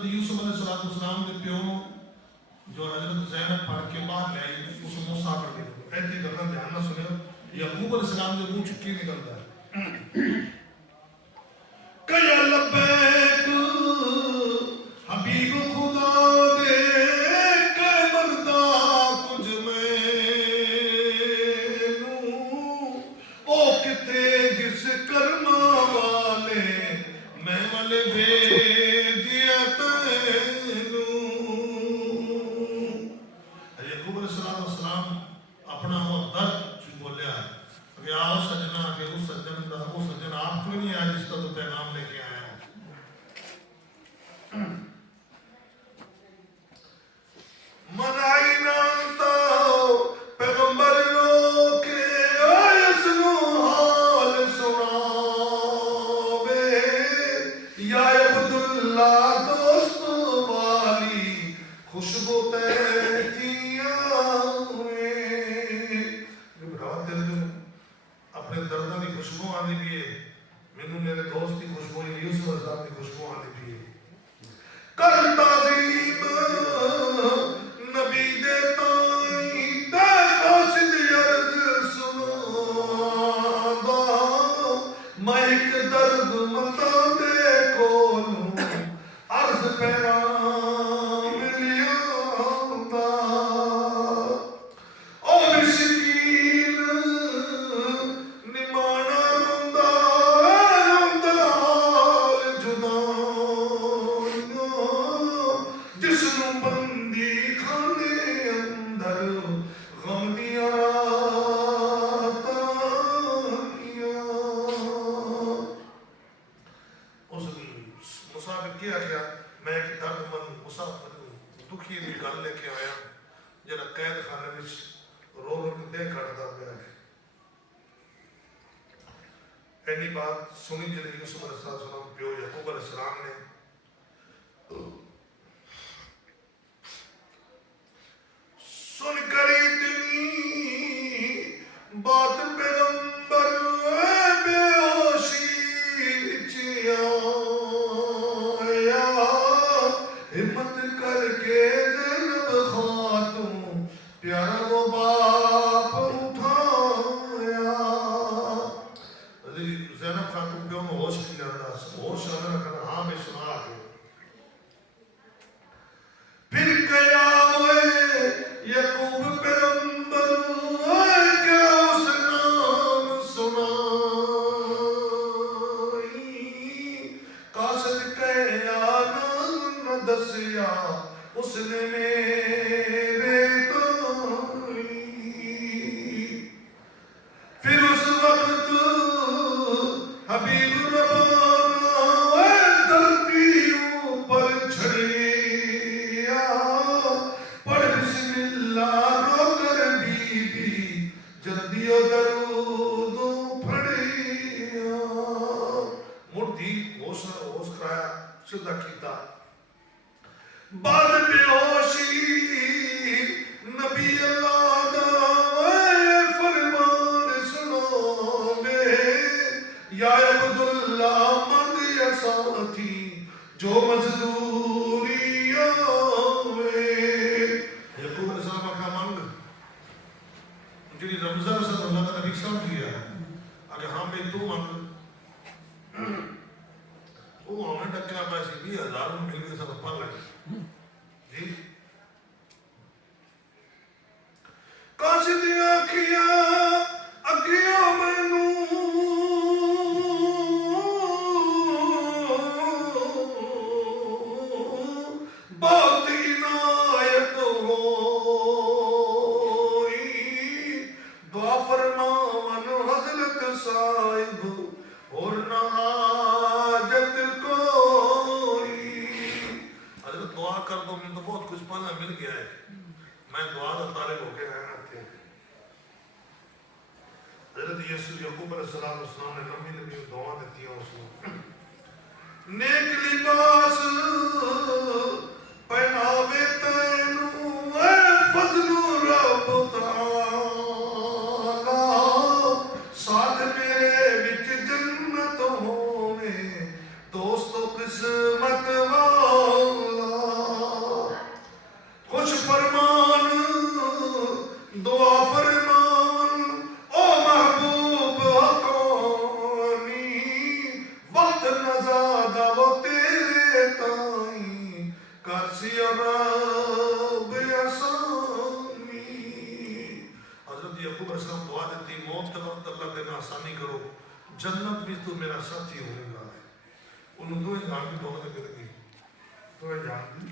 حضرت یوسف علیہ السلام کے پیو جو حضرت زینب پڑھ کے باہر لے آئی اس موسیٰ پڑھ کے ایتی گرنا دھیان نہ سنیں یعقوب علیہ السلام کے منہ چکی نکلتا ہے کیا لبیک حبیب خدا دے کہ بردہ کچھ مینوں او کتے جس کرما والے میں والے بھیجیا تینوں یعقوب علیہ السلام اپنا وہ درد بولیا ہے کہ آؤ سجنہ کہ اس سجن آپ کو نہیں آیا جس کا تو پیغام لے کے آیا ہے منائی نانتا پیغمبر رو کے آیس نو حال سناوے یا عبداللہ دوست والی خوشبو تیتیاں اپنے دردہ کی خوشبو آنے بھی ہے میں میرے دوست کی خوشبو یوسف علیہ السلام کی خوشبو آنے بھی ہے کر تعظیم نبی دے تائیں تے قاصد عرض سنادا میں ایک درد مندہ دے کولوں عرض پیغام لیادا او مسکین نمانا رندہ جس نو بندی کھانے اندر غم دیا راتانیاں اس مسافر کیا گیا میں ایک درد من مسافر دکھی بھی گل لے کے آیا جنہا قید خانے وچ رو رو کے دے کھڑتا پیا ہے اینی بات سنی جنہی یوسف علیہ السلام پیو یعقوب علیہ السلام نے سن کر اتنی بات پیغمبر بے ہوشی چیا ہمت کر کے زینب خاتون پیارا وہ باپ اٹھایا زینب خاتون پیو میں ہوش نہیں لگتا ہوش آنے رکھنا ہاں میں سنا کے پھر کیا ہوئے یعقوب پیغمبر کیا اس نام سنائی قاصد کہیا نام نہ دسیا اس نے میرے تائیں پھر اس وقت حبیب ربانا دھرتی اوپر چھڑیا پڑھ بسم اللہ رو کر بی بی جلدی و درودوں پھڑیا مردی ہوش کرایا شدہ کیتا بعد بے ہوشی نبی اللہ دا فرمان سنو میں یا عبداللہ مانگ یا ساتھی جو مزدوری آوے یعقوب علیہ السلام کا مانگ جنہی رمضان صلی اللہ کا نبی صاحب کیا ہے اگر ہاں میں تو مانگ وہ ہمیں ڈکیا پیسے 20,000 مل گئے سب پڑھ لگے جی قاصد آنکھیاں اگریوں میں بہت عنایت ہوئی دعا فرمان حضرت صاحب اور نہ حاجت کوئی حضرت دعا کر دو میں تو بہت کچھ پانا مل گیا ہے میں دعا کا طالب ہو کے رہنا تھے حضرت یعقوب علیہ السلام نے لمبی لمبی دعا دیتی ہیں اس کو نیک لباس پہناوے تینوں اے فضل رب تعالی ساتھ میرے وچ جنت ہونے دوستو قسمت والا کرسی رب آسانی. حضرت یعقوب علیہ السلام دعا دیتی موت کے وقت اللہ کہنا آسانی کرو جنت بھی تو میرا ساتھی ہونے گا. انہوں دو جان بھی بہت اگر کی تو جان بھی